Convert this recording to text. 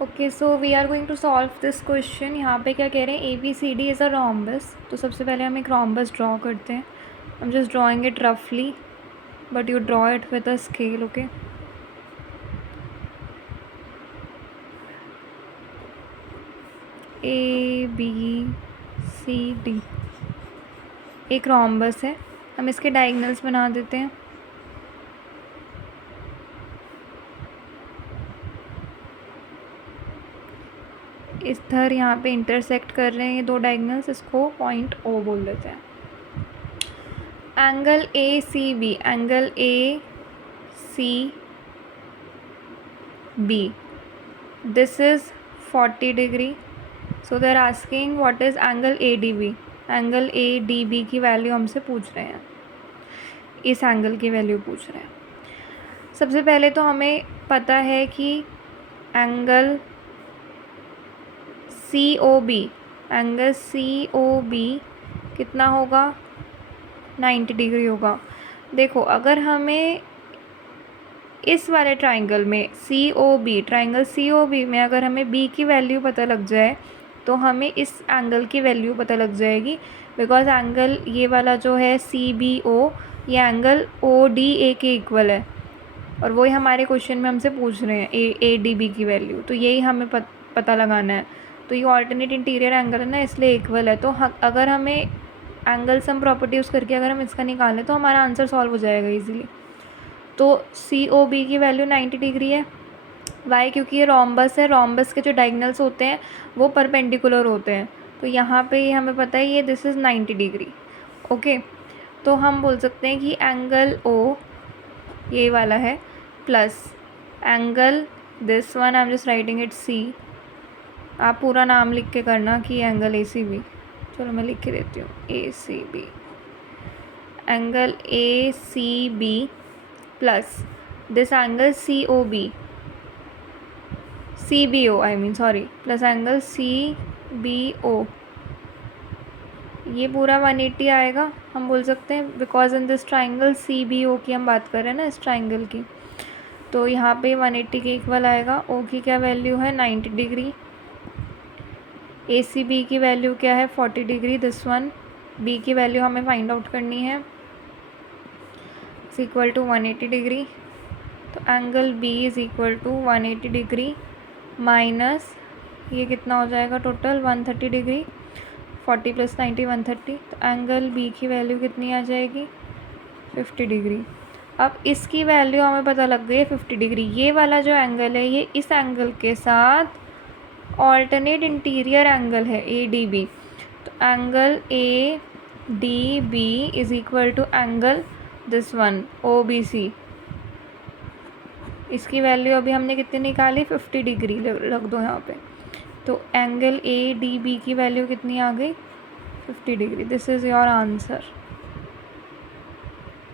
Okay, so we are going to solve this question. यहाँ पे क्या कह रहे हैं, A B C D is a rhombus. तो सबसे पहले हम एक रोम्बस ड्रॉ करते हैं। I am just drawing it रफली, but you draw it with a scale. Okay, A B C D एक रोम्बस है। हम इसके डायगोनल्स बना देते हैं। इधर यहाँ पे इंटरसेक्ट कर रहे हैं ये दो डायगोनल्स, इसको पॉइंट ओ बोल देते हैं। Angle A C B, angle A C B, this is 40 degree. So they are asking what is angle A D B. Angle A D B की वैल्यू हमसे पूछ रहे हैं, इस एंगल की वैल्यू पूछ रहे हैं। सबसे पहले तो हमें पता है कि angle C O B, angle C O B कितना होगा, 90 डिग्री होगा। देखो, अगर हमें इस वाले ट्राइंगल में C O B, triangle C O B में अगर हमें बी की वैल्यू पता लग जाए तो हमें इस एंगल की वैल्यू पता लग जाएगी। बिकॉज एंगल ये वाला जो है सी बी ओ, ये एंगल ओ डी ए के इक्वल है, और वही हमारे क्वेश्चन में हमसे पूछ रहे हैं ए डी बी की वैल्यू। तो यही हमें पता लगाना है। तो ये ऑल्टरनेट इंटीरियर एंगल है ना, इसलिए इक्वल है। तो अगर हमें एंगल सम प्रॉपर्टी यूज़ करके अगर हम इसका निकालें तो हमारा आंसर सॉल्व हो जाएगा इजीली। तो सी ओ बी की वैल्यू 90 डिग्री है। वाई, क्योंकि ये रोम्बस है, रोम्बस के जो डायगोनल्स होते हैं वो परपेंडिकुलर होते हैं। तो यहाँ पे ये हमें पता है ये दिस इज़ 90 डिग्री। ओके, तो हम बोल सकते हैं कि एंगल ओ ये वाला है plus angle this one, I am just writing it C. आप पूरा नाम लिख के करना कि एंगल ए सी बी। चलो मैं लिख के देती हूँ, A C B, angle A C B plus this angle C O B, C B O I mean sorry, plus angle C B O. ये पूरा 180 आएगा। हम बोल सकते हैं because in this triangle C B O की हम बात कर रहे हैं ना, इस ट्राइंगल की। तो यहाँ पे 180 के इक्वल आएगा। ओ की क्या वैल्यू है, 90 डिग्री। ए सी बी की वैल्यू क्या है, 40 डिग्री, दिस वन। बी की वैल्यू हमें फाइंड आउट करनी है, इज इक्वल टू 180 डिग्री। तो angle B is equal to 180 degree minus ये कितना हो जाएगा टोटल 130 डिग्री। 40 प्लस 90 130। तो एंगल बी की वैल्यू कितनी आ जाएगी, 50 डिग्री। अब इसकी वैल्यू हमें पता लग गई है 50 डिग्री। ये वाला जो एंगल है ये इस एंगल के साथ ऑल्टरनेट इंटीरियर एंगल है ए डी बी। तो angle A D B is equal to angle this one O B C. इसकी वैल्यू अभी हमने कितनी निकाली, 50 डिग्री रख दो यहाँ पे। तो एंगल ए डी बी की वैल्यू कितनी आ गई, 50 degree. This is your answer.